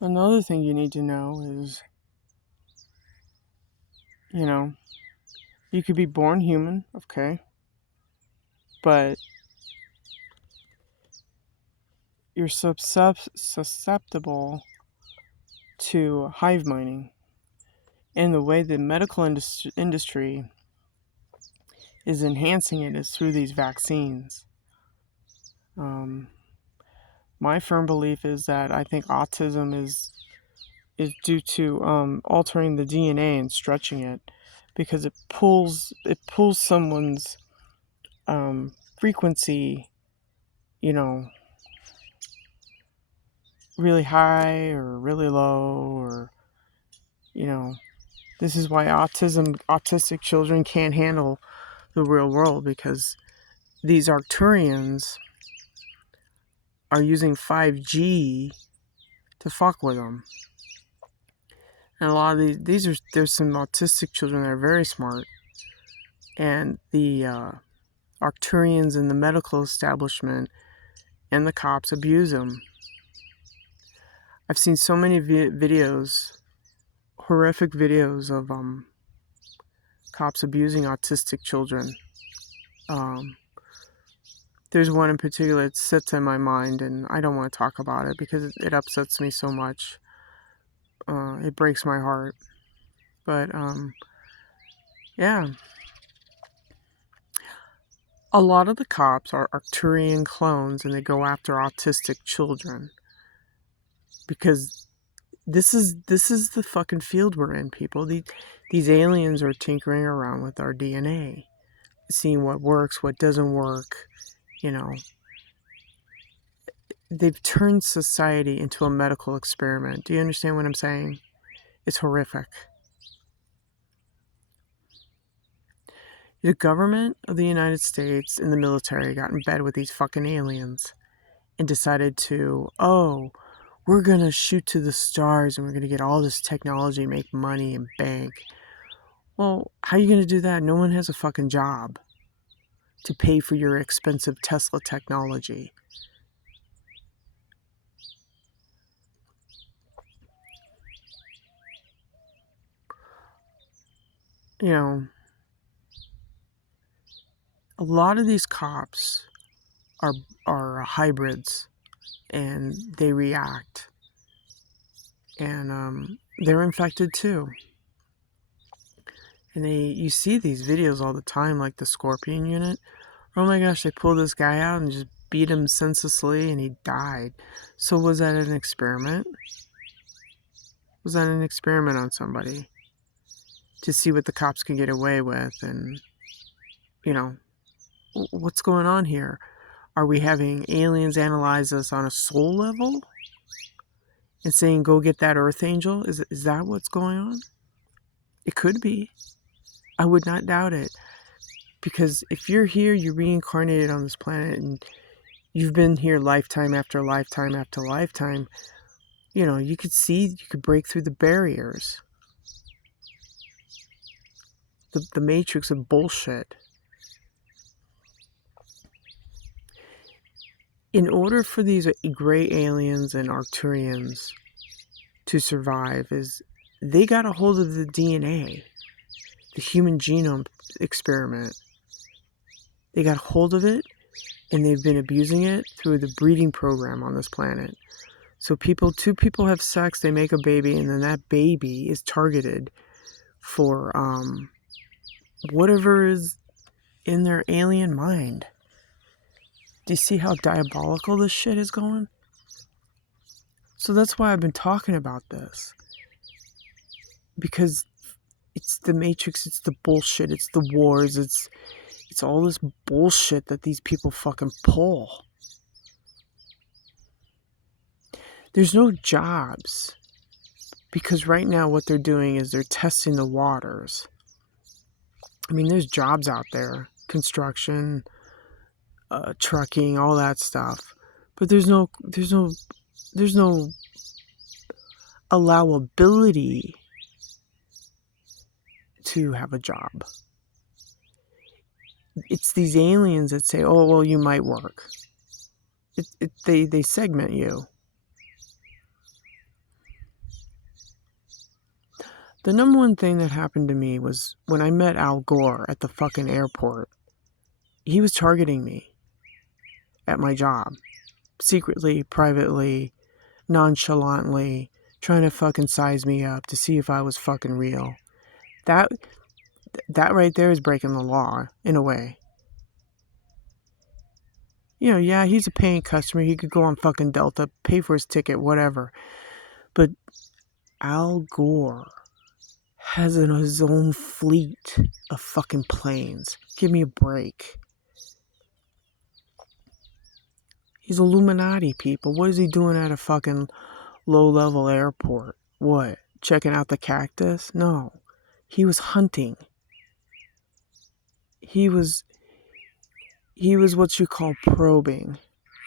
Another thing you need to know is, you know, you could be born human, okay, but you're susceptible to hive minding. And the way the medical industry is enhancing it is through these vaccines. Um, my firm belief is that I think autism is due to altering the DNA and stretching it, because it pulls someone's frequency, you know, really high or really low, or you know, this is why autistic children can't handle the real world, because these Arcturians are using 5G to fuck with them. And a lot of there's some autistic children that are very smart, and the Arcturians in the medical establishment and the cops abuse them. I've seen so many videos, horrific videos of cops abusing autistic children. There's one in particular that sits in my mind, and I don't want to talk about it because it upsets me so much. It breaks my heart. But yeah, a lot of the cops are Arcturian clones, and they go after autistic children because this is the fucking field we're in, people. These aliens are tinkering around with our DNA, seeing what works, what doesn't work. You know, they've turned society into a medical experiment. Do you understand what I'm saying? It's horrific. The government of the United States and the military got in bed with these fucking aliens and decided to, we're going to shoot to the stars and we're going to get all this technology, make money and bank. Well, how are you going to do that? No one has a fucking job to pay for your expensive Tesla technology. You know, a lot of these cops are hybrids, and they react, and they're infected too. And you see these videos all the time, like the Scorpion Unit. Oh my gosh, they pulled this guy out and just beat him senselessly, and he died. So was that an experiment? Was that an experiment on somebody to see what the cops can get away with? And you know, what's going on here? Are we having aliens analyze us on a soul level and saying, go get that Earth Angel? Is that what's going on? It could be. I would not doubt it. Because if you're here, you're reincarnated on this planet, and you've been here lifetime after lifetime after lifetime, you know, you could break through the barriers. The matrix of bullshit. In order for these gray aliens and Arcturians to survive, is they got a hold of the DNA, the human genome experiment. They got hold of it, and they've been abusing it through the breeding program on this planet. So two people have sex, they make a baby, and then that baby is targeted for whatever is in their alien mind. Do you see how diabolical this shit is going? So that's why I've been talking about this. Because it's the Matrix, it's the bullshit, it's the wars, it's all this bullshit that these people fucking pull. There's no jobs. Because right now what they're doing is they're testing the waters. I mean, there's jobs out there. Construction, trucking, all that stuff. But there's no allowability to have a job. It's these aliens that say, oh, well, you might work. They segment you. The number one thing that happened to me was when I met Al Gore at the fucking airport. He was targeting me at my job. Secretly, privately, nonchalantly, trying to fucking size me up to see if I was fucking real. That right there is breaking the law, in a way. You know, yeah, he's a paying customer. He could go on fucking Delta, pay for his ticket, whatever. But Al Gore has his own fleet of fucking planes. Give me a break. He's Illuminati, people. What is he doing at a fucking low-level airport? What? Checking out the cactus? No. He was hunting. He was what you call probing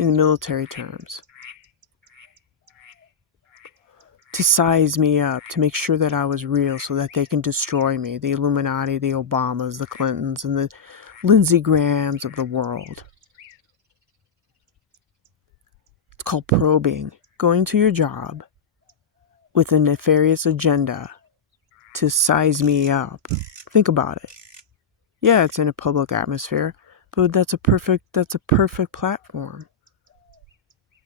in military terms. To size me up, to make sure that I was real so that they can destroy me. The Illuminati, the Obamas, the Clintons, and the Lindsey Grahams of the world. It's called probing. Going to your job with a nefarious agenda to size me up. Think about it. Yeah, it's in a public atmosphere, but that's a perfect platform.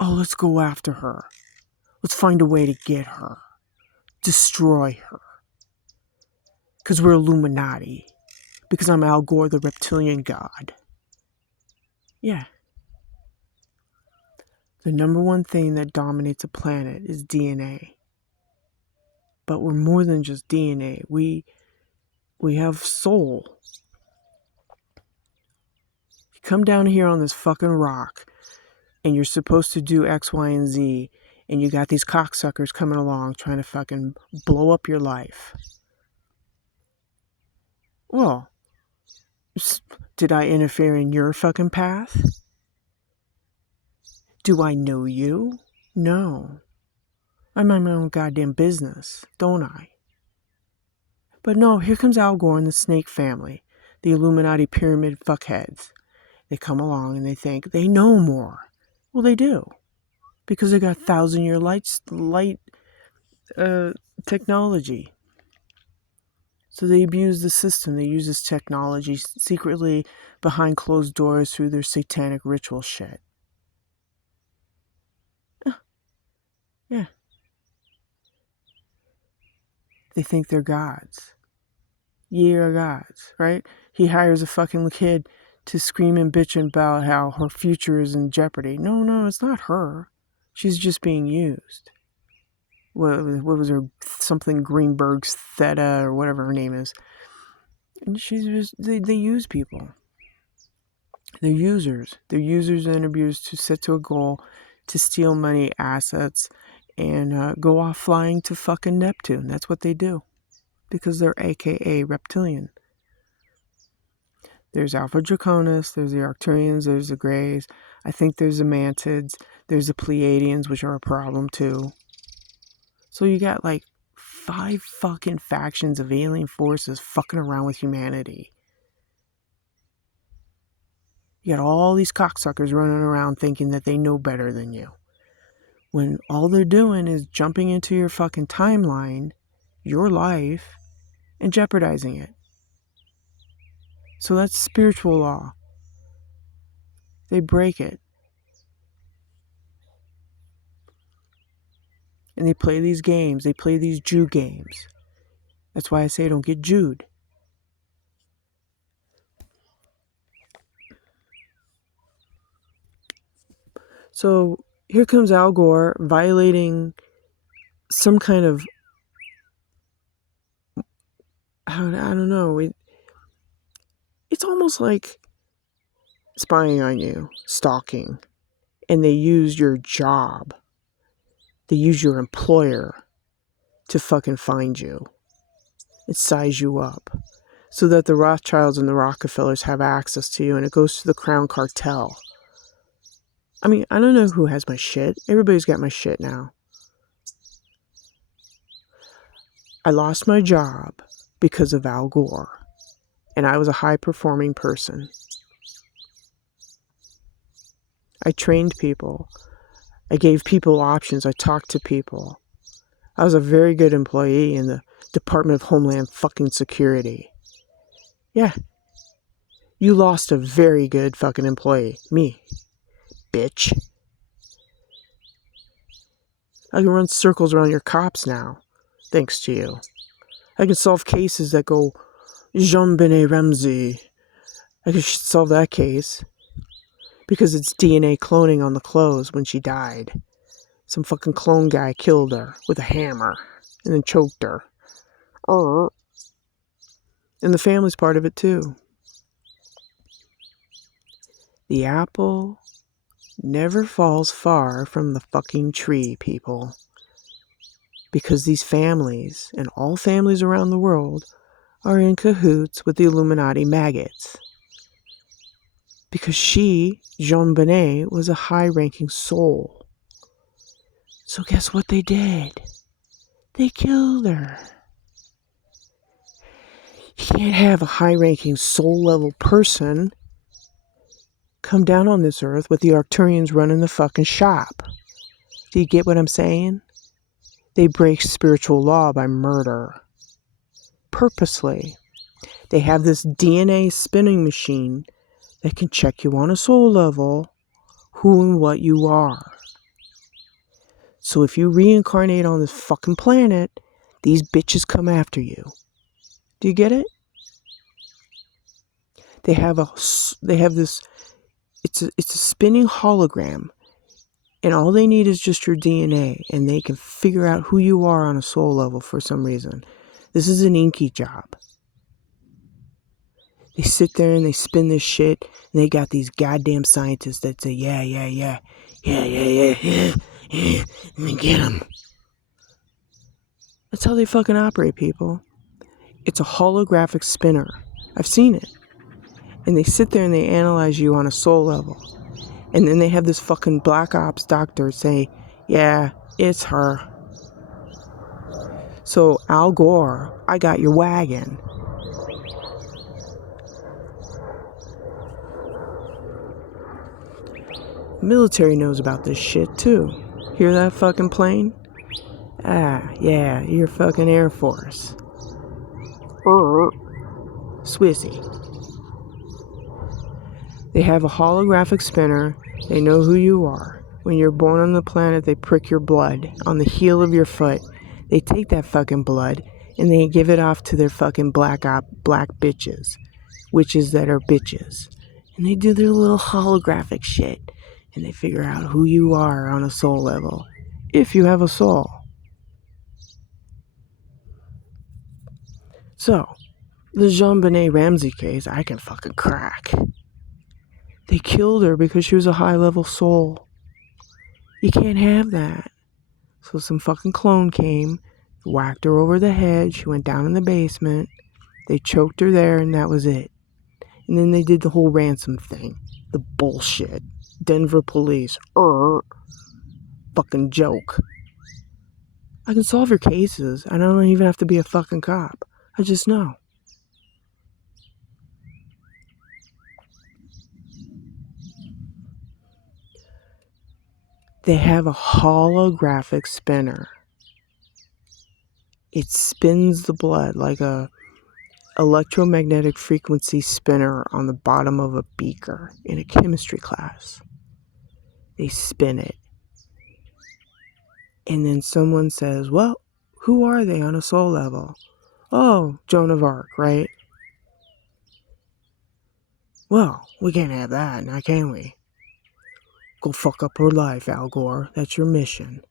Oh, let's go after her. Let's find a way to get her. Destroy her. Because we're Illuminati. Because I'm Al Gore, the reptilian god. Yeah. The number one thing that dominates a planet is DNA. But we're more than just DNA. We have soul. You come down here on this fucking rock, and you're supposed to do X, Y, and Z, and you got these cocksuckers coming along trying to fucking blow up your life. Well, did I interfere in your fucking path? Do I know you? No. I mind my own goddamn business, don't I? But no, here comes Al Gore and the Snake family, the Illuminati pyramid fuckheads. They come along and they think they know more. Well, they do. Because they got 1,000-year light technology. So they abuse the system. They use this technology secretly behind closed doors through their satanic ritual shit. Yeah. They think they're gods. You're gods, right? He hires a fucking kid to scream and bitch about how her future is in jeopardy. No, it's not her. She's just being used. What was her, something Greenberg's Theta or whatever her name is. And she's just, they use people. They're users. They're users and abusers to set to a goal to steal money, assets, and go off flying to fucking Neptune. That's what they do. Because they're AKA reptilian. There's Alpha Draconis, there's the Arcturians, there's the Greys. I think there's the Mantids, there's the Pleiadians, which are a problem too. So you got like 5 fucking factions of alien forces fucking around with humanity. You got all these cocksuckers running around thinking that they know better than you. When all they're doing is jumping into your fucking timeline, your life, and jeopardizing it. So that's spiritual law. They break it. And they play these games. They play these Jew games. That's why I say don't get Jewed. So here comes Al Gore violating some kind of, I don't know. It's almost like spying on you, stalking. And they use your job. They use your employer to fucking find you. And size you up. So that the Rothschilds and the Rockefellers have access to you and it goes to the Crown Cartel. I mean, I don't know who has my shit. Everybody's got my shit now. I lost my job because of Al Gore. And I was a high-performing person. I trained people. I gave people options. I talked to people. I was a very good employee in the Department of Homeland fucking Security. Yeah. You lost a very good fucking employee. Me. Bitch. I can run circles around your cops now. Thanks to you. I can solve cases that go Jean-Benet Ramsey. I could solve that case. Because it's DNA cloning on the clothes when she died. Some fucking clone guy killed her with a hammer and then choked her. And the family's part of it too. The apple never falls far from the fucking tree, people. Because these families, and all families around the world, are in cahoots with the Illuminati maggots. Because she, Jean Benet, was a high-ranking soul. So guess what they did? They killed her. You can't have a high-ranking soul-level person come down on this earth with the Arcturians running the fucking shop. Do you get what I'm saying? They break spiritual law by murder. Purposely. They have this DNA spinning machine that can check you on a soul level, who and what you are. So if you reincarnate on this fucking planet, these bitches come after you. Do you get it? They have this, it's a spinning hologram, and all they need is just your DNA, and they can figure out who you are on a soul level for some reason. This is an inky job. They sit there and they spin this shit, and they got these goddamn scientists that say, yeah, let me get them. That's how they fucking operate, people. It's a holographic spinner. I've seen it. And they sit there and they analyze you on a soul level. And then they have this fucking black ops doctor say, yeah, it's her. So, Al Gore, I got your wagon. The military knows about this shit too. Hear that fucking plane? Ah, yeah, your fucking Air Force. Swissy. They have a holographic spinner. They know who you are. When you're born on the planet, they prick your blood on the heel of your foot. They take that fucking blood and they give it off to their fucking black bitches. Witches that are bitches. And they do their little holographic shit. And they figure out who you are on a soul level. If you have a soul. So, the Jean-Benet Ramsey case, I can fucking crack. They killed her because she was a high-level soul. You can't have that. So some fucking clone came, whacked her over the head, she went down in the basement, they choked her there, and that was it. And then they did the whole ransom thing. The bullshit. Denver police. Fucking joke. I can solve your cases. I don't even have to be a fucking cop. I just know. They have a holographic spinner. It spins the blood like a electromagnetic frequency spinner on the bottom of a beaker in a chemistry class. They spin it. And then someone says, well, who are they on a soul level? Oh, Joan of Arc, right? Well, we can't have that, now can we? Go fuck up her life, Al Gore. That's your mission.